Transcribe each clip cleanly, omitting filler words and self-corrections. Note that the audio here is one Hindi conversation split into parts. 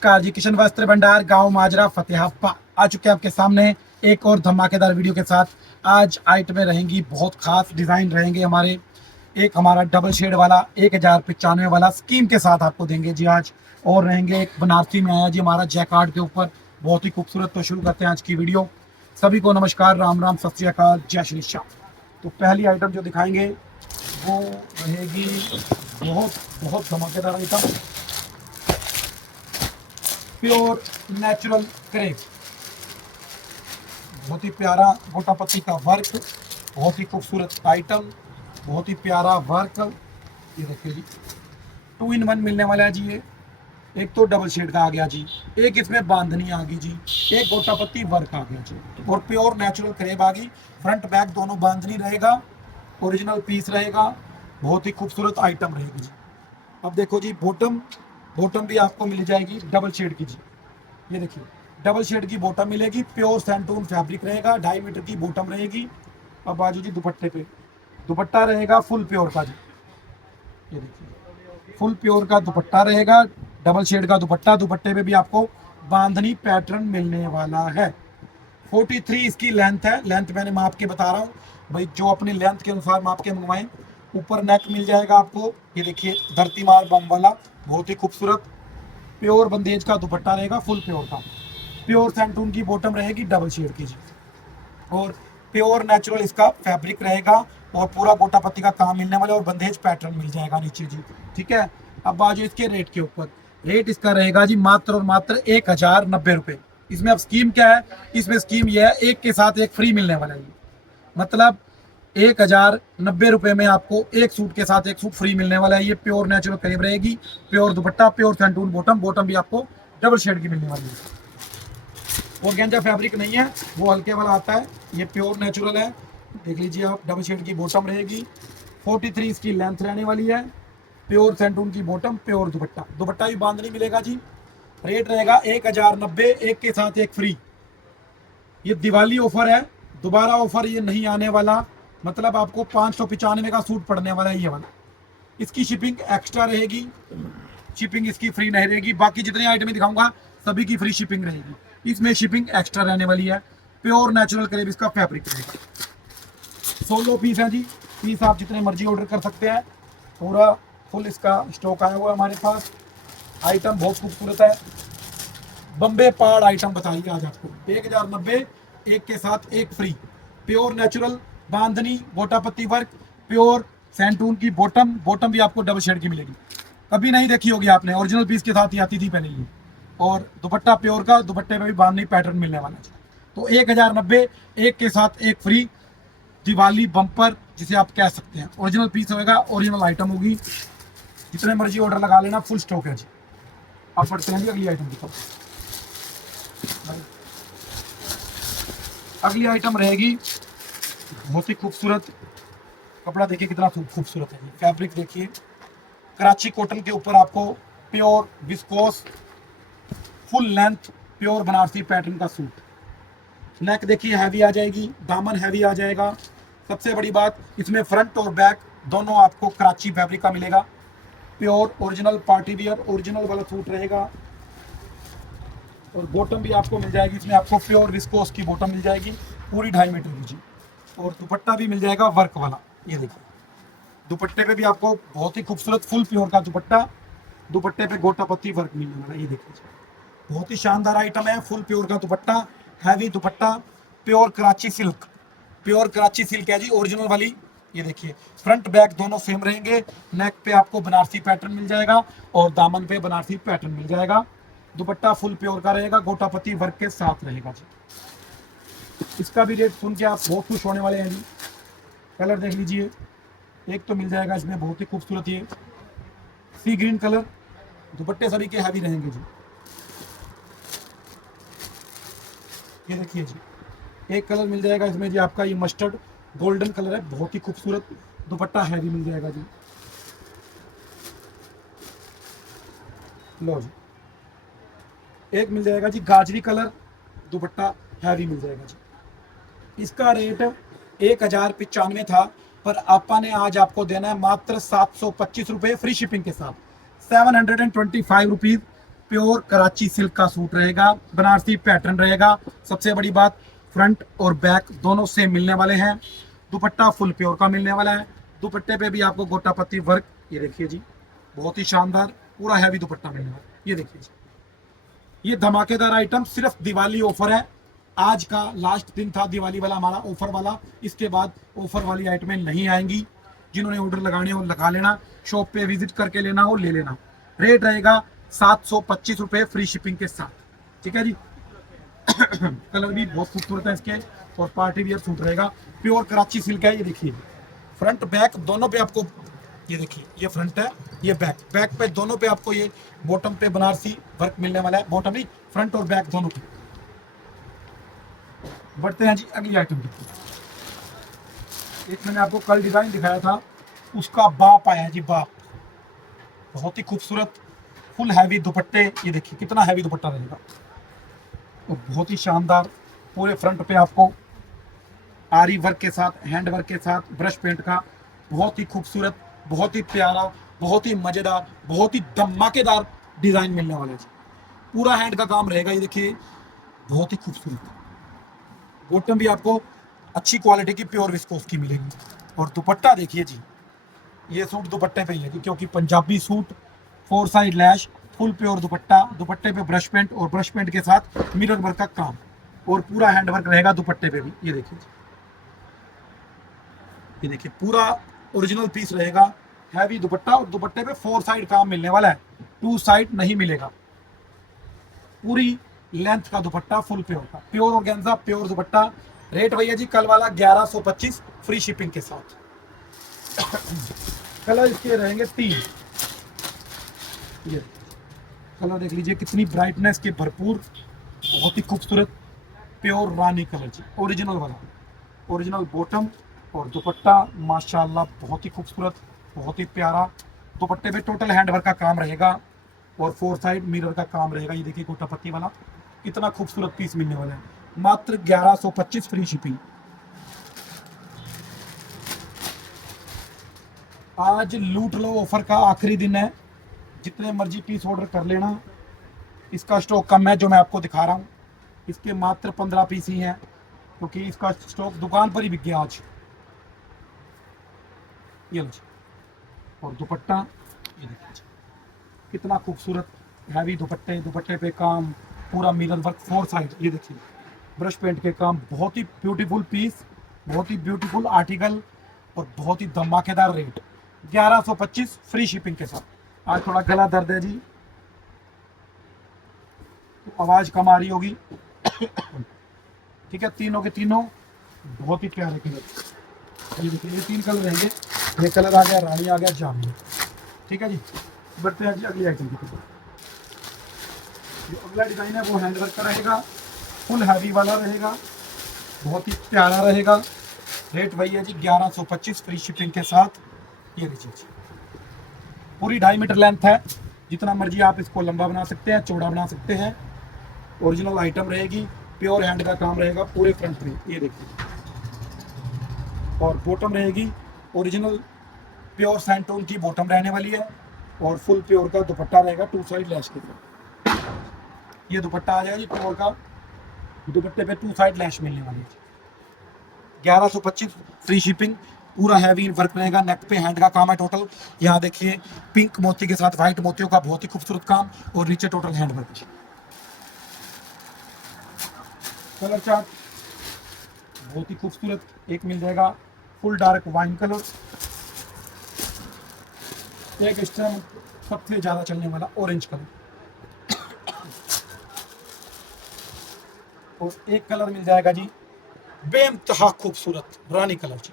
नमस्कार जी, किशन वस्त्र भंडार गांव माजरा फतेहाबाद आ चुके हैं आपके सामने एक और धमाकेदार वीडियो के साथ। आज आइटमें रहेंगी बहुत खास, डिजाइन रहेंगे हमारे। एक हमारा डबल शेड वाला 1095 वाला स्कीम के साथ आपको देंगे जी आज। और रहेंगे एक बनारसी में आया जी हमारा जैकार्ड के ऊपर, बहुत ही खूबसूरत। तो शुरू करते हैं आज की वीडियो। सभी को नमस्कार, राम राम, सत श्री अकाल, जय श्री श्याम। तो पहली आइटम जो दिखाएंगे वो रहेगी बहुत बहुत धमाकेदार आइटम, प्योर नेचुरल क्रेप। बहुत ही प्यारा गोटा पत्ती का वर्क, बहुत ही खूबसूरत आइटम, बहुत ही प्यारा वर्क। ये देखिए जी, 2 in 1 मिलने वाला है जी। ये एक तो डबल शेड का आ गया जी, एक इसमें बांधनी आ गई जी, एक गोटा पत्ती वर्क आ गया जी, और प्योर नेचुरल क्रेप आ गई। फ्रंट बैक दोनों बांधनी रहेगा, ओरिजिनल पीस रहेगा, बहुत ही खूबसूरत आइटम रहेगी जी। अब देखो जी, बॉटम भी आपको मिल जाएगी डबल शेड की जी। ये देखिए, डबल शेड की बॉटम मिलेगी, प्योर सैंटून फैब्रिक रहेगा, 2.5 मीटर की बॉटम रहेगी। अब बाजू जी दुपट्टे पे, दुपट्टा रहेगा फुल प्योर का जी। ये देखिए, फुल प्योर का दुपट्टा रहेगा, डबल शेड का दुपट्टा। दुपट्टे पे भी आपको बांधनी पैटर्न मिलने वाला है। 43 इसकी लेंथ है। लेंथ मैंने माप के बता रहा हूँ भाई, जो अपनी लेंथ के अनुसार माप के मंगवाएं। ऊपर नेक मिल जाएगा आपको, ये देखिए धरती मार बम वाला, बहुत ही खूबसूरत। प्योर बंदेज का दुपट्टा रहेगा, फुल प्योर का। प्योर सैंटून की बॉटम रहेगी डबल शेड की जी, और प्योर नेचुरल इसका फैब्रिक रहेगा, और पूरा गोटा पत्ती का काम मिलने वाला, और बंदेज पैटर्न मिल जाएगा नीचे जी। ठीक है, अब बाजू इसके रेट के ऊपर। रेट इसका रहेगा जी मात्र और मात्र 1090 रुपये। इसमें अब स्कीम क्या है, इसमें स्कीम यह है एक के साथ एक फ्री मिलने वाला है। मतलब 1090 रुपये में आपको एक सूट के साथ एक सूट फ्री मिलने वाला है। ये प्योर नेचुरल क्रेप रहेगी, प्योर दुपट्टा, प्योर सैंटून बॉटम। बॉटम भी आपको डबल शेड की मिलने वाली है। ऑर्गेन्जा फैब्रिक नहीं है, वो हल्के वाला आता है, ये प्योर नेचुरल है। देख लीजिए आप, डबल शेड की बॉटम रहेगी, 43 इसकी लेंथ रहने वाली है। प्योर सैंटून की बॉटम, प्योर दुपट्टा। दुपट्टा भी बांधनी मिलेगा जी। रेट रहेगा 1090, एक के साथ एक फ्री। ये दिवाली ऑफर है, दोबारा ऑफर ये नहीं आने वाला। मतलब आपको 595 का सूट पड़ने वाला है ये वाला। इसकी शिपिंग एक्स्ट्रा रहेगी, शिपिंग इसकी फ्री नहीं रहेगी। बाकी जितने आइटमें दिखाऊंगा सभी की फ्री शिपिंग रहेगी, इसमें शिपिंग एक्स्ट्रा रहने वाली है। प्योर नेचुरल क्रेप इसका फैब्रिक रहेगा। 16 पीस है जी, पीस आप जितने मर्जी ऑर्डर कर सकते हैं। पूरा फुल इसका स्टॉक आया हुआ है हमारे पास। आइटम बहुत खूबसूरत है, बम्बे पाड़ आइटम बताइए आज आपको। 1090, एक के साथ एक फ्री। प्योर नेचुरल बांधनी गोटा पत्ती वर्क, प्योर सैंटून की बॉटम। बॉटम भी आपको डबल शेड की मिलेगी, कभी नहीं देखी होगी आपने, ओरिजिनल पीस के साथ ही आती थी पहले ये। और दुपट्टा प्योर का, दुपट्टे में भी बांधनी पैटर्न मिलने वाला है। तो 1090, एक के साथ एक फ्री। दिवाली बम्पर जिसे आप कह सकते हैं। ओरिजिनल पीस होगा, ओरिजिनल आइटम होगी, जितने मर्जी ऑर्डर लगा लेना, फुल स्टॉक है जी। आप बढ़ते हैं जी, अगली आइटम दिखाओ। अगली आइटम रहेगी बहुत ही खूबसूरत। कपड़ा देखिए कितना खूबसूरत है, फैब्रिक देखिए, कराची कॉटन के ऊपर आपको pure viscous full length pure Banarasi pattern का सूट। नेक देखिए हैवी आ जाएगी, दामन हैवी आ जाएगा। सबसे बड़ी बात, इसमें फ्रंट और बैक दोनों आपको कराची फैब्रिक का मिलेगा। Pure original party wear original वाला सूट रहेगा, और बॉटम भी आपको मिल जाएगी। इसमें आपको प्योर विस्कोस की बॉटम मिल जाएगी, पूरी 2.5 मीटर की जी, और दुपट्टा भी मिल जाएगा वर्क वाला। ये देखिए, दुपट्टे पे भी आपको बहुत ही खूबसूरत फुल प्योर का दुपट्टा, दुपट्टे पे गोटा पत्ती वर्क मिलने वाला है। ये देखिए, बहुत ही शानदार आइटम है। फुल प्योर का दुपट्टा, हैवी दुपट्टा, pure Karachi silk. Pure Karachi silk है जी, ओरिजिनल वाली। ये देखिए, फ्रंट बैक दोनों सेम रहेंगे। नेक पे आपको बनारसी पैटर्न मिल जाएगा, और दामन पे बनारसी पैटर्न मिल जाएगा। दुपट्टा फुल प्योर का रहेगा, गोटा पत्ती वर्क के साथ रहेगा जी। इसका भी रेट सुन के आप बहुत खुश होने वाले हैं जी। कलर देख लीजिए, एक तो मिल जाएगा इसमें बहुत ही खूबसूरत, ये सी ग्रीन कलर। दुपट्टे सभी के हैवी रहेंगे जी। ये देखिए जी, एक कलर मिल जाएगा इसमें जी आपका, ये मस्टर्ड गोल्डन कलर है, बहुत ही खूबसूरत। दुपट्टा हैवी मिल जाएगा जी। लो जी, एक मिल जाएगा जी गाजरी कलर, दुपट्टा हैवी मिल जाएगा जी। इसका रेट 1095 था, पर आपा ने आज आपको देना है मात्र 725 रुपये फ्री शिपिंग के साथ। 725 रुपीज़ प्योर कराची सिल्क का सूट रहेगा, बनारसी पैटर्न रहेगा। सबसे बड़ी बात, फ्रंट और बैक दोनों सेम मिलने वाले हैं। दुपट्टा फुल प्योर का मिलने वाला है। दुपट्टे पे भी आपको गोटा पत्ती वर्क, ये देखिए जी, बहुत ही शानदार पूरा हैवी दुपट्टा मिलने वाला है। ये देखिए जी, ये धमाकेदार आइटम सिर्फ दिवाली ऑफर है। आज का लास्ट दिन था दिवाली वाला हमारा ऑफर वाला, इसके बाद ऑफर वाली आइटमें नहीं आएंगी। जिन्होंने ऑर्डर लगाने हो लगा लेना, शॉप पे विजिट करके लेना हो ले लेना। रेट रहेगा 725 रुपये फ्री शिपिंग के साथ, ठीक है जी। कलर भी बहुत खूबसूरत है इसके, और पार्टी वियर सूट रहेगा। प्योर कराची सिल्क है। ये देखिए, फ्रंट बैक दोनों पे आपको, ये देखिए ये फ्रंट है, ये बैक, बैक पे दोनों पे आपको ये बॉटम पे बनारसी वर्क मिलने वाला है। बॉटम नहीं, फ्रंट और बैक दोनों पे। बढ़ते हैं जी अगली आइटम की। एक मैंने आपको कल डिजाइन दिखाया था, उसका बाप आया है जी, बाप। बहुत ही खूबसूरत फुल हैवी दुपट्टे, ये देखिए कितना हैवी दुपट्टा रहेगा, और बहुत ही शानदार पूरे फ्रंट पे आपको आरी वर्क के साथ, हैंड वर्क के साथ, ब्रश पेंट का बहुत ही खूबसूरत, बहुत ही प्यारा, बहुत ही मजेदार, बहुत ही धमाकेदार डिजाइन मिलने वाला है जी। पूरा हैंड का काम रहेगा, ये देखिए बहुत ही खूबसूरत। बॉटम भी आपको अच्छी क्वालिटी की प्योर विस्कोस की मिलेगी। और दुपट्टा देखिए जी, ये सूट दुपट्टे पे ही है जी, क्योंकि पंजाबी सूट, 4 साइड लैश, फुल प्योर दुपट्टा, दुपट्टे पे ब्रश पेंट, और ब्रश पेंट के साथ मिरर वर्क का काम, और पूरा हैंड वर्क रहेगा दुपट्टे पे भी। ये देखिए, ये देखिए पूरा ओरिजिनल पीस रहेगा, हैवी दुपट्टा, और दुपट्टे पे 4 साइड काम मिलने वाला है, 2 साइड नहीं मिलेगा। पूरी लेंथ का दुपट्टा फुल प्योर का, प्योर ऑर्गेन्जा प्योर दुपट्टा। रेट भैया जी कल वाला 1125 फ्री शिपिंग के साथ। कलर इसके रहेंगे 3। ये कलर देख लीजिए, कितनी ब्राइटनेस के भरपूर, बहुत ही खूबसूरत प्योर रानी कलर जी, ओरिजिनल वाला, ओरिजिनल बॉटम और दुपट्टा माशाल्लाह बहुत ही खूबसूरत, बहुत ही प्यारा। दुपट्टे पे टोटल हैंड वर्क का काम रहेगा, और 4 साइड मिरर का काम रहेगा। ये देखिए गोटा पत्ती वाला, कितना खूबसूरत पीस मिलने वाला है। मात्र 1125 फ्री शिपिंग। आज लूट लो ऑफर का आखिरी दिन है, जितने मर्जी पीस ऑर्डर कर लेना। इसका स्टॉक कम है जो मैं आपको दिखा रहा हूँ, इसके मात्र 15 पीस ही हैं, क्योंकि इसका स्टॉक दुकान पर ही बिक गया आज। ये लो, और दुपट्टा ये देखिए कितना खूबसूरत हैवी दुपट्टे, दुपट्टे पे काम पूरा मिरर वर्क 4 साइड। ये देखिए ब्रश पेंट के काम, बहुत ही ब्यूटीफुल पीस, बहुत ही ब्यूटीफुल आर्टिकल, और बहुत ही धमाकेदार रेट 1125 फ्री शिपिंग के साथ। आज थोड़ा गला दर्द है जी, तो आवाज कम आ रही होगी। ठीक है, तीनों के तीनों बहुत ही प्यारे कलर। ये देखिए, ये 3 कलर रहेंगे। ये कलर आ गया रानी, आ गया जामुन। ठीक है जी, बढ़ते हैं जी अगली आइटम की तरफ। जो अगला डिजाइन है वो हैंड वर्क का रहेगा, फुल हैवी वाला रहेगा, बहुत ही प्यारा रहेगा। रेट वही है जी 1125 फ्री शिपिंग के साथ। ये लीजिए जी, पूरी 2.5 मीटर लेंथ है, जितना मर्जी आप इसको लंबा बना सकते हैं, चौड़ा बना सकते हैं। ओरिजिनल आइटम रहेगी, प्योर हैंड का काम रहेगा पूरे फ्रंट में। ये देखिए, और बॉटम रहेगी ओरिजिनल प्योर सैंटोन की बॉटम रहने वाली है, और फुल प्योर का दुपट्टा रहेगा 2 साइड लैश के साथ। ये दुपट्टा आ जाएगा जी प्योर का, दुपट्टे पे 2 साइड लैश मिलने वाली है। 1125 फ्री शिपिंग। पूरा हैवी वर्क रहेगा, नेक पे हैंड का काम है टोटल। यहाँ देखिए पिंक मोती के साथ व्हाइट मोतियों का बहुत ही खूबसूरत काम, और नीचे total hand work. Colour chart बहुत ही खूबसूरत एक मिल जाएगा, फुल डार्क वाइन कलर। एक इस तरह सबसे ज्यादा चलने वाला ऑरेंज कलर, और एक कलर मिल जाएगा जी बेइंतहा खूबसूरत रानी कलर जी।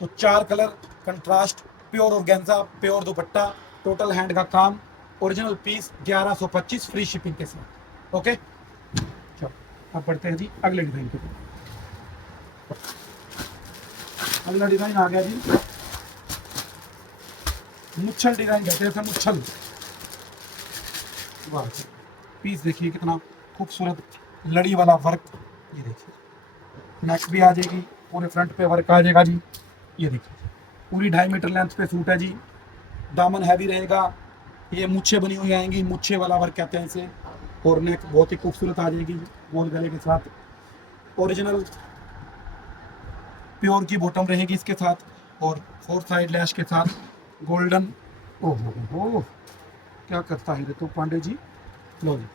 तो 4 colour contrast, pure organza, pure दुपट्टा, टोटल हैंड का काम, ओरिजिनल पीस 1125 फ्री शिपिंग के साथ। ओके, चलो अब बढ़ते हैं जी अगले डिजाइन के ऊपर। अगला डिजाइन आ गया जी, मुच्छल डिजाइन कहते हैं, मुच्छल। वाह, पीस देखिए कितना खूबसूरत लड़ी वाला वर्क। ये देखिए नेक भी आ जाएगी, पूरे फ्रंट पे वर्क आ जाएगा जी। ये देखिए पूरी 2.5 मीटर लेंथ पे सूट है जी। दामन हैवी रहेगा, ये मुच्छे बनी हुई आएंगी, मुच्छे वाला वर्क कहते हैं इसे। और नेक बहुत ही खूबसूरत आ जाएगी गोल गले के साथ। ओरिजिनल प्योर की बॉटम रहेगी इसके साथ, और 4 साइड लैश के साथ गोल्डन। ओहो हो, क्या करता है ये तो पांडे जी। लो जी,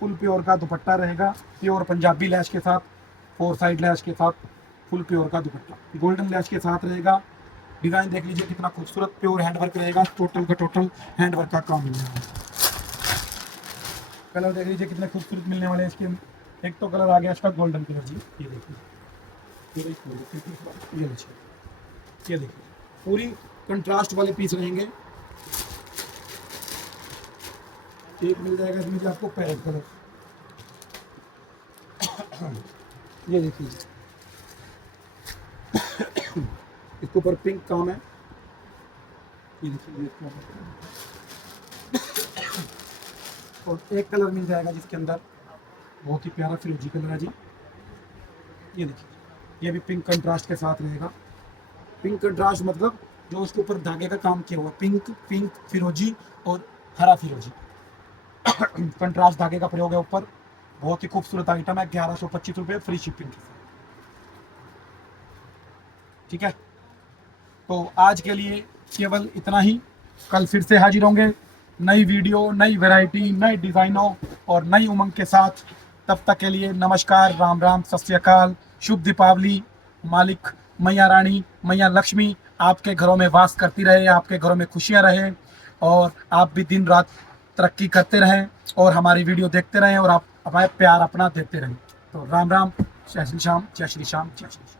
फुल प्योर का दुपट्टा रहेगा, प्योर पंजाबी लैश के साथ, 4 साइड लैश के साथ, फुल प्योर का दुपट्टा गोल्डन लैश के साथ रहेगा। डिजाइन देख लीजिए कितना खूबसूरत, प्योर हैंडवर्क रहेगा, टोटल का टोटल हैंडवर्क का काम मिलने वाला है। कलर देख लीजिए कितने खूबसूरत मिलने वाले हैं इसके। एक तो कलर आ गया इसका गोल्डन कलर जी, ये देखिए, ये लीजिए, ये देखिए पूरी कंट्रास्ट वाले पीस रहेंगे। एक मिल जाएगा इसमें जी आपको पैरेट कलर, ये देखिए इसके ऊपर पिंक काम है, ये देखिए। और एक कलर मिल जाएगा जिसके अंदर बहुत ही प्यारा फिरोजी कलर है जी, ये देखिए, ये भी पिंक कंट्रास्ट के साथ रहेगा। पिंक कंट्रास्ट मतलब जो उसके ऊपर धागे का काम किया हुआ, पिंक पिंक फिरोजी और हरा फिरोजी कंट्रास्ट धागे का प्रयोग है ऊपर। बहुत ही खूबसूरत आइटम है, 1125 रुपये फ्री शिपिंग के साथ। ठीक है, तो आज के लिए केवल इतना ही। कल फिर से हाजिर होंगे नई वीडियो, नई वैरायटी, नए डिज़ाइनों और नई उमंग के साथ। तब तक के लिए नमस्कार, राम राम, सत श्री अकाल, शुभ दीपावली। मालिक मैया रानी, मैया लक्ष्मी आपके घरों में वास करती रहे, आपके घरों में खुशियाँ रहें, और आप भी दिन रात तरक्की करते रहें, और हमारी वीडियो देखते रहें, और आप हमारे प्यार अपना देते रहें। तो राम राम, जय श्री श्याम, जय श्री श्याम, जय श्री श्याम।